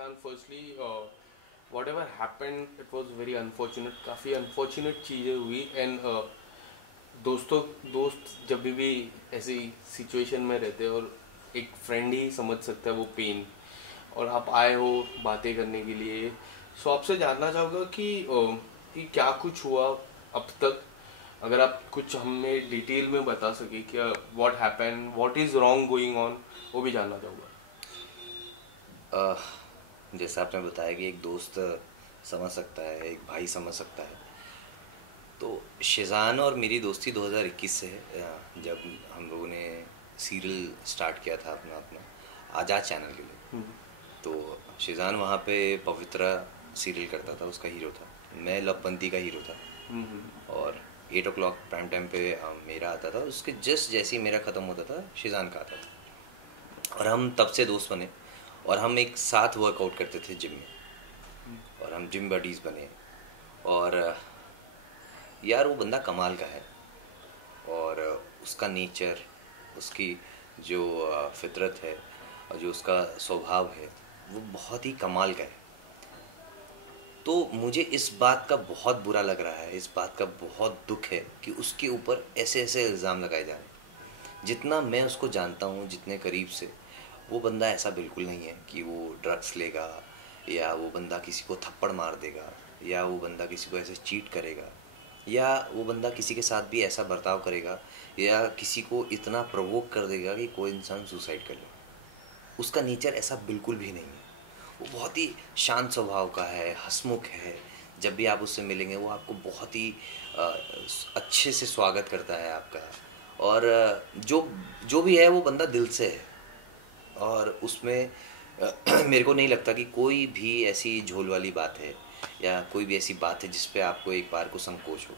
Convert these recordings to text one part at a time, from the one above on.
Ishan, firstly whatever happened it was very unfortunate, काफ़ी unfortunate चीज़ें हुई एंड दोस्त जब भी ऐसी सिचुएशन में रहते हैं और एक फ्रेंड ही समझ सकता है वो पेन, और आप आए हो बातें करने के लिए। सो आपसे जानना चाहूँगा कि क्या कुछ हुआ अब तक, अगर आप कुछ हमें डिटेल में बता सके कि what happen, what is wrong going on, वो भी जानना चाहूँगा। जैसा आपने बताया कि एक दोस्त समझ सकता है, एक भाई समझ सकता है। तो शिजान और मेरी दोस्ती 2021 से है, जब हम लोगों ने सीरियल स्टार्ट किया था अपना आज़ाद चैनल के लिए। तो शिजान वहाँ पे पवित्रा सीरियल करता था, उसका हीरो था। मैं लवबंती का हीरो था। और 8 o'clock प्राइम टाइम पे मेरा आता था, उसके जस्ट जैसे ही मेरा ख़त्म होता था शिजान का आता था। और हम तब से दोस्त बने और हम एक साथ वर्कआउट करते थे जिम में, और हम जिम बडीज़ बने। और यार वो बंदा कमाल का है, और उसका नेचर, उसकी जो फितरत है और जो उसका स्वभाव है वो बहुत ही कमाल का है। तो मुझे इस बात का बहुत बुरा लग रहा है, इस बात का बहुत दुख है कि उसके ऊपर ऐसे ऐसे इल्ज़ाम लगाए जा रहे हैं। जितना मैं उसको जानता हूँ, जितने करीब से, वो बंदा ऐसा बिल्कुल नहीं है कि वो ड्रग्स लेगा, या वो बंदा किसी को थप्पड़ मार देगा, या वो बंदा किसी को ऐसे चीट करेगा, या वो बंदा किसी के साथ भी ऐसा बर्ताव करेगा, या किसी को इतना प्रवोक कर देगा कि कोई इंसान सुसाइड कर ले। उसका नेचर ऐसा बिल्कुल भी नहीं है। वो बहुत ही शांत स्वभाव का है, हंसमुख है। जब भी आप उससे मिलेंगे वो आपको बहुत ही अच्छे से स्वागत करता है आपका। और जो जो भी है वो बंदा दिल से है। और उसमें मेरे को नहीं लगता कि कोई भी ऐसी झोल वाली बात है, या कोई भी ऐसी बात है जिस पे आपको एक बार को संकोच हो।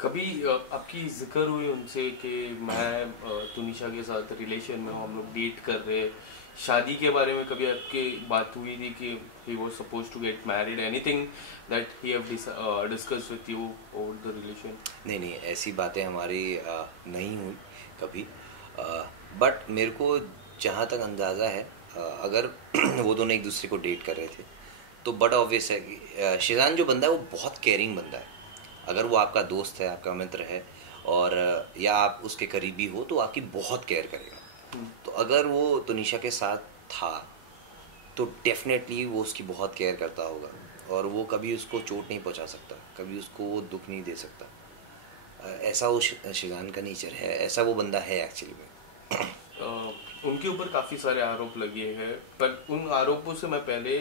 कभी आपकी जिक्र हुई उनसे कि मैं तुनिशा के साथ रिलेशन में हूँ, हम लोग डेट कर रहे हैं, शादी के बारे में कभी आपकी बात हुई थी कि he was supposed to get married, anything that he have discussed with you over the relation? नहीं नहीं, ऐसी बातें हमारी नहीं हुई कभी। बट मेरे को जहाँ तक अंदाज़ा है, अगर वो दोनों एक दूसरे को डेट कर रहे थे तो बड़ा ऑब्वियस है कि शिजान जो बंदा है वो बहुत केयरिंग बंदा है। अगर वो आपका दोस्त है, आपका मित्र है, और या आप उसके करीबी हो, तो आपकी बहुत केयर करेगा। तो अगर वो तुनिशा के साथ था तो डेफिनेटली वो उसकी बहुत केयर करता होगा, और वो कभी उसको चोट नहीं पहुंचा सकता, कभी उसको वो दुख नहीं दे सकता। ऐसा वो शिजान का नेचर है, ऐसा वो बंदा है एक्चुअली में। उनके ऊपर काफ़ी सारे आरोप लगे हैं, पर उन आरोपों से मैं पहले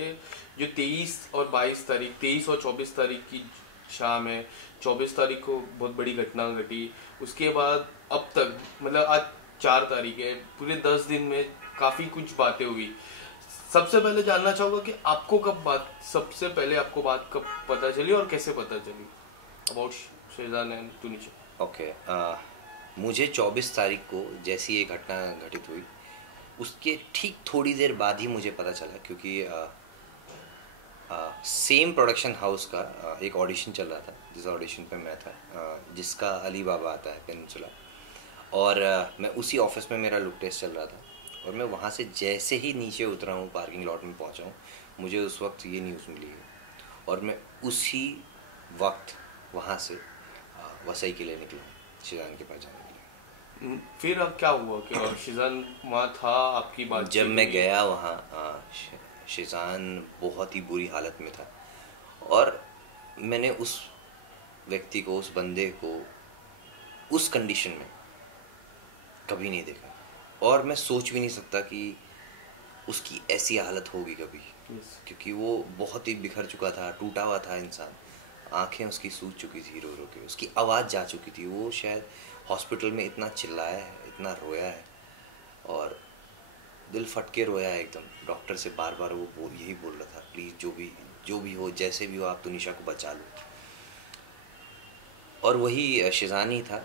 जो 23 और 22 तारीख, 23 और 24 तारीख की शाम है, 24 तारीख को बहुत बड़ी घटना घटी, उसके बाद अब तक मतलब आज 4 तारीख है, पूरे 10 दिन में काफ़ी कुछ बातें हुई। सबसे पहले जानना चाहूँगा कि आपको कब बात, सबसे पहले आपको बात कब पता चली और कैसे पता चली about Schezwan and Tunisha? Okay, मुझे 24 तारीख को जैसी ये घटना घटित हुई उसके ठीक थोड़ी देर बाद ही मुझे पता चला, क्योंकि सेम प्रोडक्शन हाउस का एक ऑडिशन चल रहा था, जिस ऑडिशन पे मैं था, जिसका अली बाबा आता है पेनिनसुला। और मैं उसी ऑफिस में, मेरा लुक टेस्ट चल रहा था, और मैं वहाँ से जैसे ही नीचे उतरा हूँ, पार्किंग लॉट में पहुँचा हूँ, मुझे उस वक्त ये न्यूज़ मिली है। और मैं उसी वक्त वहाँ से वसई के लिए निकला शिजान के पास जाने के फिर अब क्या हुआ कि शिजान वहाँ था, आपकी लिए। बात जब मैं गया वहाँ, शिजान बहुत ही बुरी हालत में था, और मैंने उस व्यक्ति को, उस बंदे को उस कंडीशन में कभी नहीं देखा, और मैं सोच भी नहीं सकता कि उसकी ऐसी हालत होगी कभी। क्योंकि वो बहुत ही बिखर चुका था, टूटा हुआ था इंसान। आंखें उसकी सूज चुकी थी रो रो के, उसकी आवाज़ जा चुकी थी। वो शायद हॉस्पिटल में इतना चिल्लाया है, इतना रोया है, और दिल फट के रोया है एकदम। डॉक्टर से बार बार वो यही बोल रहा था, प्लीज़ जो भी हो, जैसे भी हो, आप तुनिशा को बचा लो। और वही शिजानी था,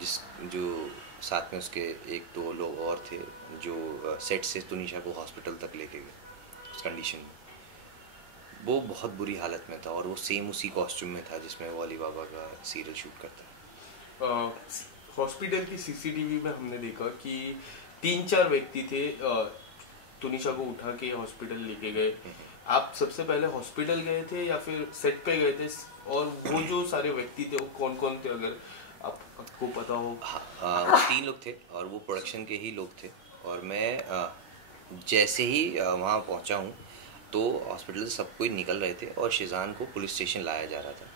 जिस जो साथ में उसके एक दो लोग और थे, जो सेट से तुनिशा को हॉस्पिटल तक लेके गए उस कंडीशन में। वो बहुत बुरी हालत में था, और वो सेम उसी कॉस्ट्यूम में था जिसमें वो अली बाबा का सीरियल शूट करता है। हॉस्पिटल की सीसीटीवी में हमने देखा कि 3-4 व्यक्ति थे तुनिशा को उठा के हॉस्पिटल लेके गए, आप सबसे पहले हॉस्पिटल गए थे या फिर सेट पे गए थे? और वो जो सारे व्यक्ति थे वो कौन कौन थे, अगर आपको पता हो? वो 3 लोग थे और वो प्रोडक्शन के ही लोग थे। और मैं जैसे ही वहाँ पहुँचा हूँ तो हॉस्पिटल से सब कोई निकल रहे थे और शिजान को पुलिस स्टेशन लाया जा रहा था।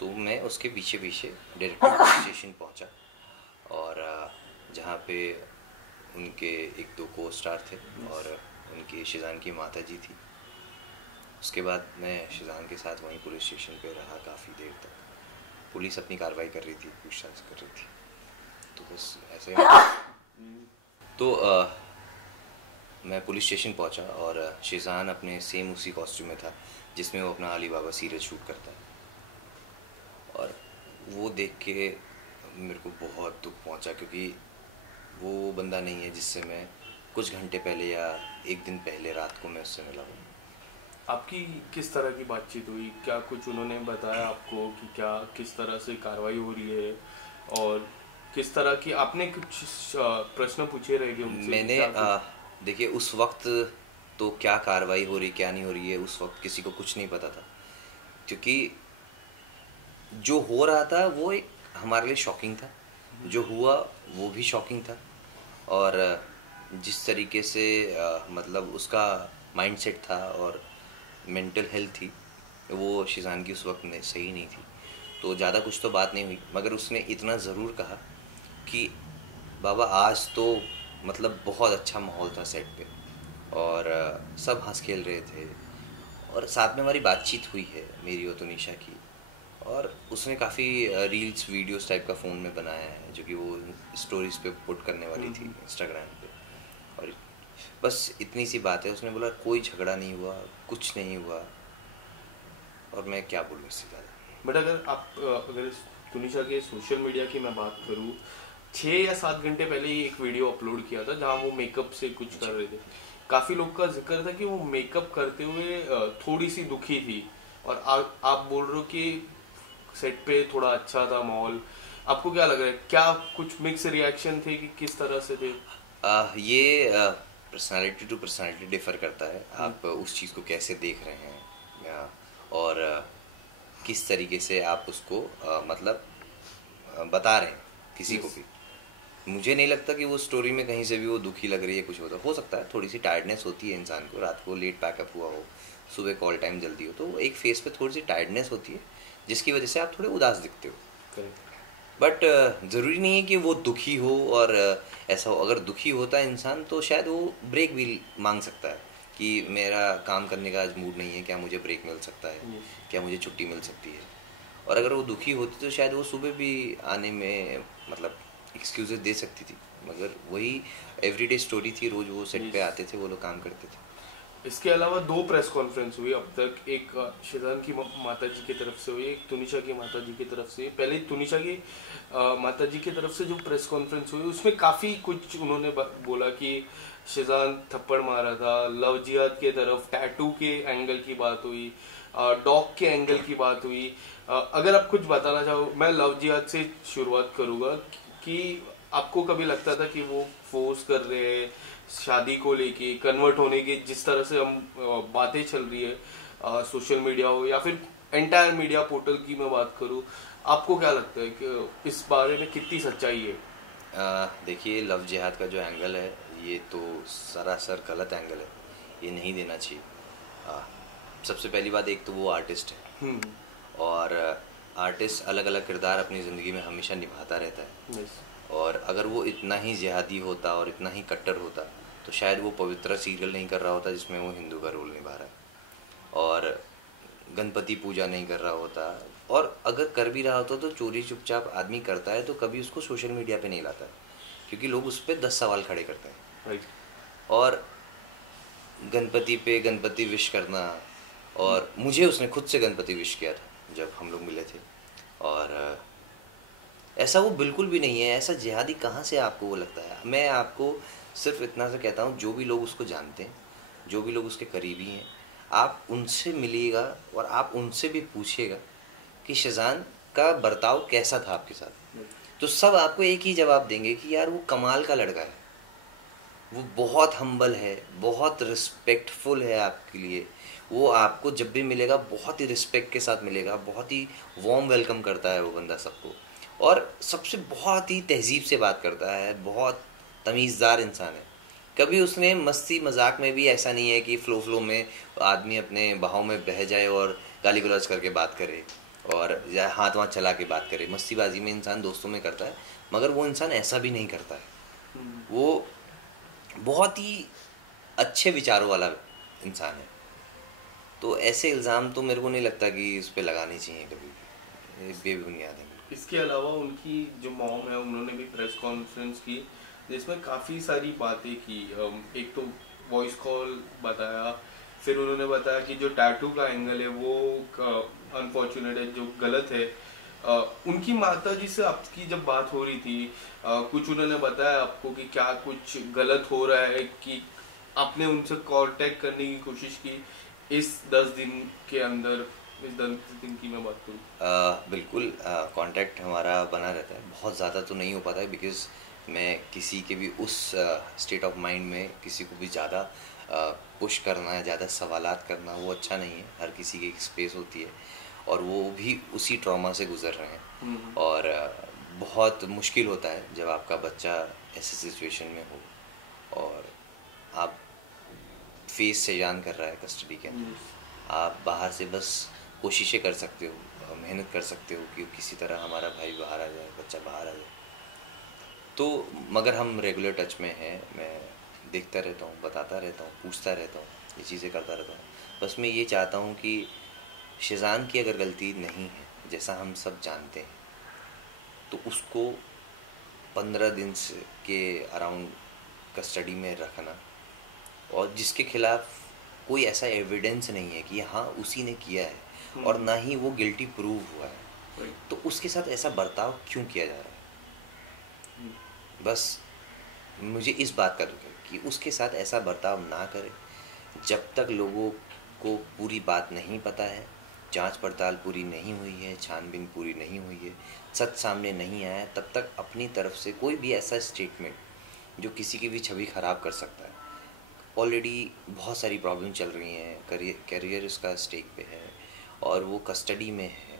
तो मैं उसके पीछे पीछे डायरेक्ट पुलिस स्टेशन पहुँचा और जहाँ पे उनके 1-2 को स्टार थे और उनकी शिजान की माता जी थी। उसके बाद मैं शिजान के साथ वहीं पुलिस स्टेशन पे रहा काफ़ी देर तक। पुलिस अपनी कार्रवाई कर रही थी, पूछताछ कर रही थी, तो बस ऐसे तो मैं पुलिस स्टेशन पहुंचा और शिजान अपने सेम उसी कॉस्ट्यूम में था जिसमें वो अपना अली बाबा सीरियल शूट करता है। और वो देख के मेरे को बहुत दुख पहुंचा, क्योंकि वो बंदा नहीं है जिससे मैं कुछ घंटे पहले या एक दिन पहले रात को मैं उससे मिला हूँ। आपकी किस तरह की बातचीत हुई? क्या कुछ उन्होंने बताया आपको कि क्या किस तरह से कार्रवाई हो रही है, और किस तरह की आपने कुछ प्रश्न पूछे रहेंगे उनसे? मैंने देखिए उस वक्त तो क्या कार्रवाई हो रही क्या नहीं हो रही है उस वक्त किसी को कुछ नहीं पता था, क्योंकि जो हो रहा था वो एक हमारे लिए शॉकिंग था, जो हुआ वो भी शॉकिंग था। और जिस तरीके से मतलब उसका माइंडसेट था और मेंटल हेल्थ थी वो शिजान की उस वक्त में सही नहीं थी। तो ज़्यादा कुछ तो बात नहीं हुई, मगर उसने इतना ज़रूर कहा कि बाबा आज तो मतलब बहुत अच्छा माहौल था सेट पे और सब हंस खेल रहे थे और साथ में हमारी बातचीत हुई है मेरी और तुनिशा की। और उसने काफ़ी रील्स वीडियोस टाइप का फ़ोन में बनाया है जो कि वो स्टोरीज पे पुट करने वाली थी इंस्टाग्राम पे। और बस इतनी सी बात है, उसने बोला कोई झगड़ा नहीं हुआ, कुछ नहीं हुआ। और मैं क्या बोलूँ इससे ज़्यादा। बट अगर तुनिशा के सोशल मीडिया की मैं बात करूँ, 6 या 7 घंटे पहले ही एक वीडियो अपलोड किया था जहाँ वो मेकअप से कुछ कर रहे थे। काफ़ी लोग का जिक्र था कि वो मेकअप करते हुए थोड़ी सी दुखी थी, और आप बोल रहे हो कि सेट पे थोड़ा अच्छा था माहौल। आपको क्या लग रहा है, क्या कुछ मिक्स रिएक्शन थे कि किस तरह से थे? ये पर्सनालिटी टू पर्सनालिटी डिफर करता है, आप उस चीज़ को कैसे देख रहे हैं और किस तरीके से आप उसको मतलब बता रहे हैं किसी को भी। मुझे नहीं लगता कि वो स्टोरी में कहीं से भी वो दुखी लग रही है, कुछ होता हो सकता है थोड़ी सी टायर्डनेस होती है इंसान को, रात को लेट पैकअप हुआ हो, सुबह कॉल टाइम जल्दी हो, तो एक फेस पे थोड़ी सी टायर्डनेस होती है जिसकी वजह से आप थोड़े उदास दिखते हो। बट ज़रूरी नहीं है कि वो दुखी हो और ऐसा हो। अगर दुखी होता है इंसान तो शायद वो ब्रेक भी मांग सकता है कि मेरा काम करने का आज मूड नहीं है, क्या मुझे ब्रेक मिल सकता है, क्या मुझे छुट्टी मिल सकती है। और अगर वो दुखी होती तो शायद वो सुबह भी आने में मतलब एक्सक्यूज़ेस दे सकती थी, मगर वही एवरीडे स्टोरी थी, रोज़ वो सेट पे आते थे, वो लोग काम करते थे। इसके अलावा 2 प्रेस कॉन्फ्रेंस हुई अब तक, एक शिजान की माता जी की तरफ से हुई, एक तुनिशा की माता जी की तरफ से। पहले तुनिशा की माता जी की तरफ से जो प्रेस कॉन्फ्रेंस हुई उसमें काफ़ी कुछ उन्होंने बोला कि शिजान थप्पड़ मारा था, लव जिहाद के तरफ टैटू के एंगल की बात हुई, डॉग के एंगल की बात हुई। अगर आप कुछ बताना चाहो, मैं लव जिहाद से शुरुआत करूँगा कि आपको कभी लगता था कि वो फोर्स कर रहे हैं शादी को लेके, कन्वर्ट होने की जिस तरह से हम बातें चल रही है सोशल मीडिया हो या फिर एंटायर मीडिया पोर्टल की मैं बात करूँ, आपको क्या लगता है कि इस बारे में कितनी सच्चाई है? देखिए लव जिहाद का जो एंगल है ये तो सरासर गलत एंगल है, ये नहीं देना चाहिए। सबसे पहली बात, एक तो वो आर्टिस्ट है और आर्टिस्ट अलग अलग किरदार अपनी ज़िंदगी में हमेशा निभाता रहता है। और अगर वो इतना ही जिहादी होता और इतना ही कट्टर होता तो शायद वो पवित्र सीरियल नहीं कर रहा होता जिसमें वो हिंदू का रोल निभा रहा है, और गणपति पूजा नहीं कर रहा होता, और अगर कर भी रहा होता तो चोरी चुपचाप आदमी करता है तो कभी उसको सोशल मीडिया पे नहीं लाता, क्योंकि लोग उस पर 10 सवाल खड़े करते हैं। और गणपति पे गणपति विश करना, और मुझे उसने खुद से गणपति विश किया था जब हम लोग मिले थे, और ऐसा वो बिल्कुल भी नहीं है। ऐसा जिहादी कहाँ से आपको वो लगता है? मैं आपको सिर्फ इतना सा कहता हूँ, जो भी लोग उसको जानते हैं, जो भी लोग उसके करीबी हैं, आप उनसे मिलिएगा और आप उनसे भी पूछिएगा कि शिजान का बर्ताव कैसा था आपके साथ, तो सब आपको एक ही जवाब देंगे कि यार वो कमाल का लड़का है। वो बहुत हम्बल है, बहुत रिस्पेक्टफुल है आपके लिए। वो आपको जब भी मिलेगा बहुत ही रिस्पेक्ट के साथ मिलेगा, बहुत ही वार्म वेलकम करता है वो बंदा सबको, और सबसे बहुत ही तहजीब से बात करता है, बहुत तमीज़दार इंसान है। कभी उसने मस्ती मजाक में भी ऐसा नहीं है कि फ़्लो में आदमी अपने बहाव में बह जाए और गाली गलौज करके बात करे और या हाथ वाथ चला के बात करे। मस्तीबाजी में इंसान दोस्तों में करता है, मगर वो इंसान ऐसा भी नहीं करता है। वो बहुत ही अच्छे विचारों वाला इंसान है। तो ऐसे इल्ज़ाम तो मेरे को नहीं लगता कि इस पे लगानी चाहिए कभी भी, ये बेबुनियाद है। इसके अलावा उनकी जो मॉम है, उन्होंने भी प्रेस कॉन्फ्रेंस की जिसमें काफ़ी सारी बातें की। एक तो वॉइस कॉल बताया, फिर उन्होंने बताया कि जो टैटू का एंगल है वो अनफॉर्चुनेट है, जो गलत है। उनकी माता जी से आपकी जब बात हो रही थी, कुछ उन्होंने बताया आपको कि क्या कुछ गलत हो रहा है, कि आपने उनसे कांटेक्ट करने की कोशिश की इस 10 दिन के अंदर? इस 10 दिन की मैं बात करूँ, बिल्कुल कांटेक्ट हमारा बना रहता है। बहुत ज़्यादा तो नहीं हो पाता है, बिकॉज़ मैं किसी के भी उस स्टेट ऑफ माइंड में किसी को भी ज़्यादा पुश करना, ज़्यादा सवालात करना वो अच्छा नहीं है। हर किसी की एक स्पेस होती है और वो भी उसी ट्रॉमा से गुजर रहे हैं। और बहुत मुश्किल होता है जब आपका बच्चा ऐसे सिचुएशन में हो और आप फेस से जान कर रहा है कस्टडी के अंदर। आप बाहर से बस कोशिशें कर सकते हो, मेहनत कर सकते हो कि किसी तरह हमारा भाई बाहर आ जाए, बच्चा बाहर आ जाए। तो मगर हम रेगुलर टच में हैं, मैं देखता रहता हूँ, बताता रहता हूँ, पूछता रहता हूँ, ये चीज़ें करता रहता हूँ। बस मैं ये चाहता हूँ कि शेज़ान की अगर गलती नहीं है, जैसा हम सब जानते हैं, तो उसको 15 दिन से के अराउंड कस्टडी में रखना, और जिसके खिलाफ कोई ऐसा एविडेंस नहीं है कि हाँ उसी ने किया है और ना ही वो गिल्टी प्रूव हुआ है, तो उसके साथ ऐसा बर्ताव क्यों किया जा रहा है। बस मुझे इस बात का दुख है कि उसके साथ ऐसा बर्ताव ना करें। जब तक लोगों को पूरी बात नहीं पता है, जांच पड़ताल पूरी नहीं हुई है, छानबीन पूरी नहीं हुई है, सच सामने नहीं आया, तब तक अपनी तरफ से कोई भी ऐसा स्टेटमेंट जो किसी की भी छवि ख़राब कर सकता है। ऑलरेडी बहुत सारी प्रॉब्लम चल रही हैं, करियर उसका स्टेक पे है और वो कस्टडी में है।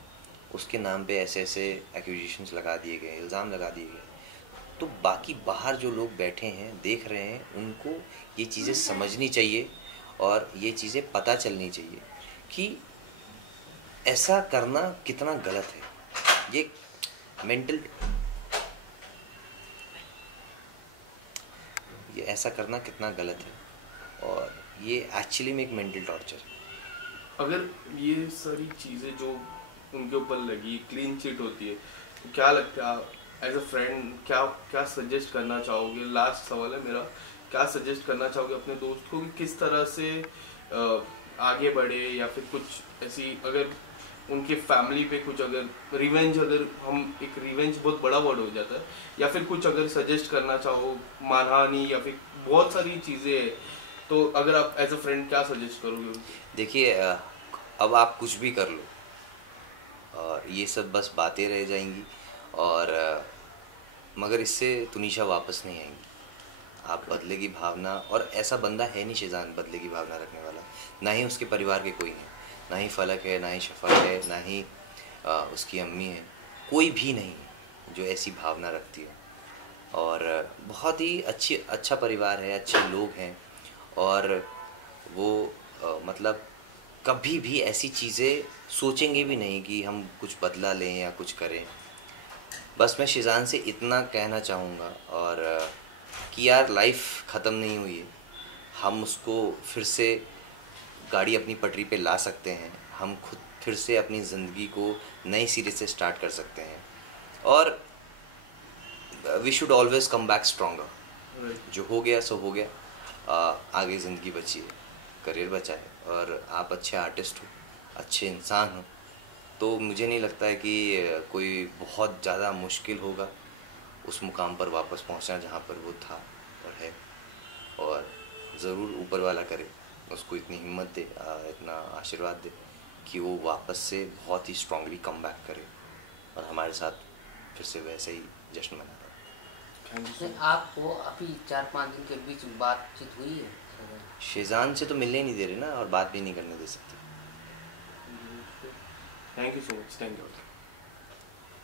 उसके नाम पे ऐसे ऐसे एक्यूजेशंस लगा दिए गए, इल्ज़ाम लगा दिए गए। तो बाकी बाहर जो लोग बैठे हैं, देख रहे हैं, उनको ये चीज़ें समझनी चाहिए और ये चीज़ें पता चलनी चाहिए कि ऐसा करना कितना गलत है। ये मेंटल ये ऐसा करना कितना गलत है और ये एक्चुअली में एक मेंटल टॉर्चर है। अगर ये सारी चीज़ें जो उनके ऊपर लगी क्लीन चिट होती है, तो क्या लगता है आप एज अ फ्रेंड क्या क्या सजेस्ट करना चाहोगे? लास्ट सवाल है मेरा, क्या सजेस्ट करना चाहोगे अपने दोस्त को कि किस तरह से आगे बढ़े, या फिर कुछ ऐसी अगर उनके फैमिली पे कुछ अगर रिवेंज, अगर हम एक रिवेंज बहुत बड़ा वर्ड हो जाता है, या फिर कुछ अगर सजेस्ट करना चाहो, मानहानि या फिर बहुत सारी चीज़ें हैं, तो अगर आप एज अ फ्रेंड क्या सजेस्ट करोगे उनको? देखिए अब आप कुछ भी कर लो और ये सब बस बातें रह जाएंगी और मगर इससे तुनिशा वापस नहीं आएंगी। आप बदले की भावना, और ऐसा बंदा है नहीं शेज़ान बदले की भावना रखने वाला, ना ही उसके परिवार के कोई हैं, ना ही फलक है, ना ही शफक है, ना ही उसकी अम्मी है, कोई भी नहीं है जो ऐसी भावना रखती है। और बहुत ही अच्छा परिवार है, अच्छे लोग हैं और वो मतलब कभी भी ऐसी चीज़ें सोचेंगे भी नहीं कि हम कुछ बदला लें या कुछ करें। बस मैं शेज़ान से इतना कहना चाहूँगा और कि यार लाइफ ख़त्म नहीं हुई है, हम उसको फिर से गाड़ी अपनी पटरी पे ला सकते हैं, हम खुद फिर से अपनी ज़िंदगी को नए सिरे से स्टार्ट कर सकते हैं और we should always come back stronger. जो हो गया सो हो गया, आगे ज़िंदगी बची है, करियर बचा है और आप अच्छे आर्टिस्ट हो, अच्छे इंसान हो, तो मुझे नहीं लगता है कि कोई बहुत ज़्यादा मुश्किल होगा उस मुकाम पर वापस पहुंचना जहां पर वो था और है। और ज़रूर ऊपर वाला करे, उसको इतनी हिम्मत दे, इतना आशीर्वाद दे कि वो वापस से बहुत ही स्ट्रांगली कम बैक करे और हमारे साथ फिर से वैसे ही जश्न मना पाए। थैंक यू सो नहीं, मच। आपको अभी 4-5 दिन के बीच बातचीत हुई है? शेजान से तो मिलने ही नहीं दे रहे ना, और बात भी नहीं करने दे सकते। Thank you so much, thank you.